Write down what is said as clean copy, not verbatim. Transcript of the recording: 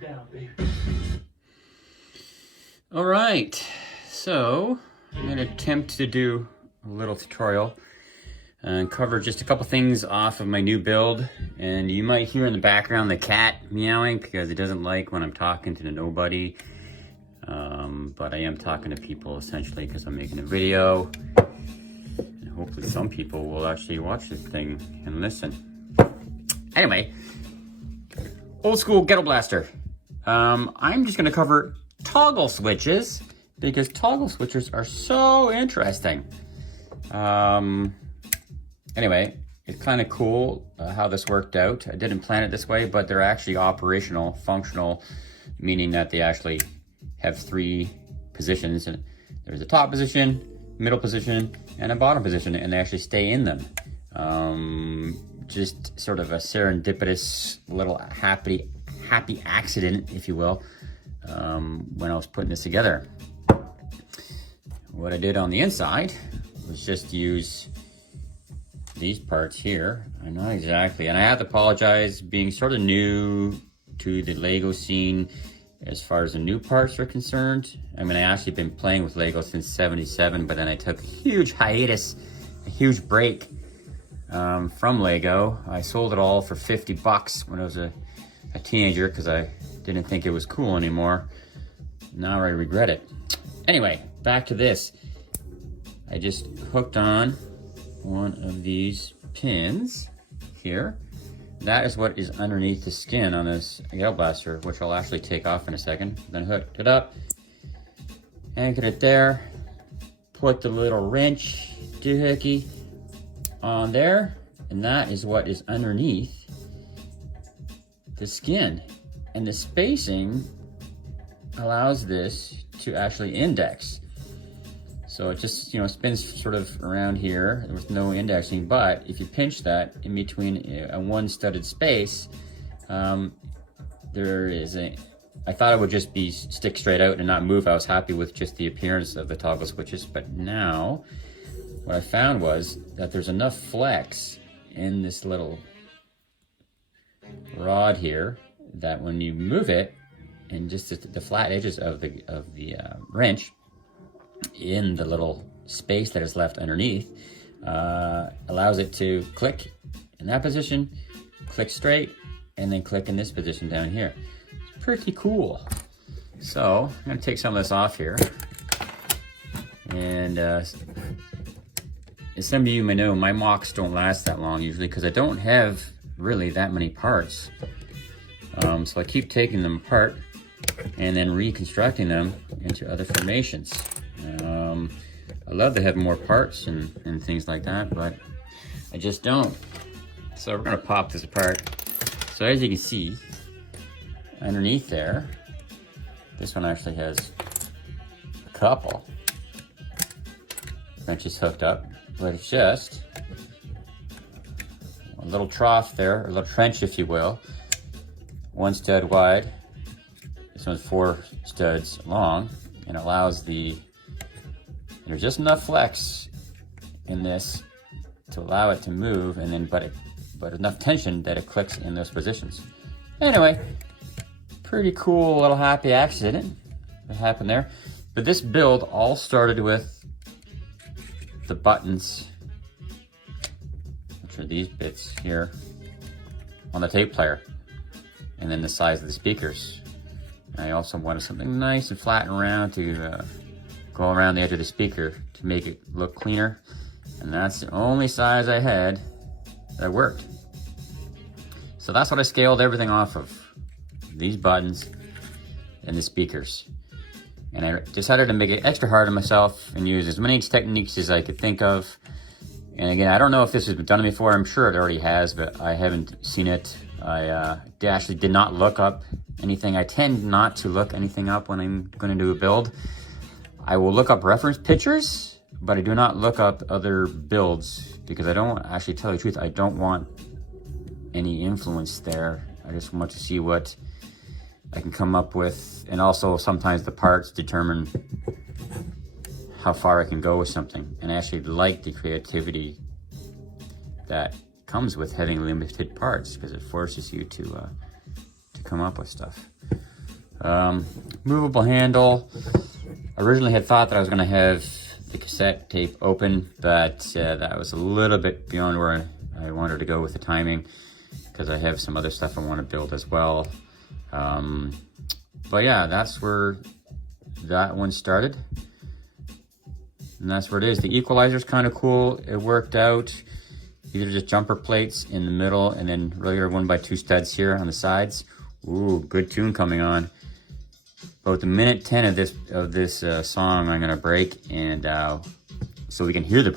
down, baby. All right, so I'm going to attempt to do a little tutorial and cover just a couple things off of my new build. And you might hear in the background the cat meowing because it doesn't like when I'm talking to nobody. But I am talking to people essentially because I'm making a video. And hopefully some people will actually watch this thing and listen. Anyway, old school Ghetto Blaster. I'm just going to cover toggle switches because toggle switches are so interesting. Anyway, it's kind of cool how this worked out. I didn't plan it this way, but they're actually operational, functional, meaning that they actually have three positions. And there's a top position, middle position, and a bottom position, and they actually stay in them. Just sort of a serendipitous little happy accident, if you will, when I was putting this together. What I did on the inside was just use these parts here. I know exactly, and I have to apologize being sort of new to the Lego scene as far as the new parts are concerned. I mean, I actually been playing with Lego since '77, but then I took a huge hiatus, a huge break from Lego. I sold it all for 50 bucks when I was a teenager because I didn't think it was cool anymore. Now I regret it. Anyway, back to this. I just hooked on one of these pins here. That is what is underneath the skin on this Ghetto Blaster, which I'll actually take off in a second. Then hooked it up, anchored it there, put the little wrench doohickey on there, and that is what is underneath the skin. And the spacing allows this to actually index. So it just, spins sort of around here with no indexing, but if you pinch that in between a one studded space, there is I thought it would just be stick straight out and not move. I was happy with just the appearance of the toggle switches, but now what I found was that there's enough flex in this little rod here that when you move it, and just the flat edges of the wrench in the little space that is left underneath allows it to click in that position, click straight, and then click in this position down here. It's pretty cool. So I'm gonna take some of this off here, and as some of you may know, my mocks don't last that long usually because I don't have really that many parts. So I keep taking them apart and then reconstructing them into other formations. I love to have more parts and things like that, but I just don't. So we're gonna pop this apart. So as you can see, underneath there, this one actually has a couple wrenches hooked up, but it's just a little trough there, a little trench if you will, one stud wide. This one's 4 studs long, and allows there's just enough flex in this to allow it to move, and then but enough tension that it clicks in those positions. Anyway, pretty cool little happy accident that happened there. But this build all started with the buttons, which are these bits here on the tape player, and then the size of the speakers. I also wanted something nice and flat and round to go around the edge of the speaker to make it look cleaner. And that's the only size I had that worked. So that's what I scaled everything off of. These buttons and the speakers. And I decided to make it extra hard on myself and use as many techniques as I could think of. And again, I don't know if this has been done before. I'm sure it already has, but I haven't seen it. I actually did not look up anything. I tend not to look anything up when I'm going to do a build. I will look up reference pictures, but I do not look up other builds because I don't actually, tell you the truth, I don't want any influence there. I just want to see what I can come up with, and also sometimes the parts determine how far I can go with something. And I actually like the creativity that comes with having limited parts because it forces you to come up with stuff. Movable handle. I originally had thought that I was going to have the cassette tape open, but that was a little bit beyond where I wanted to go with the timing, because I have some other stuff I want to build as well. But yeah, that's where that one started. And that's where it is. The equalizer's kind of cool. It worked out. These are just jumper plates in the middle, and then regular 1x2 studs here on the sides. Ooh, good tune coming on. About the minute 10 of this song I'm gonna break, and so we can hear the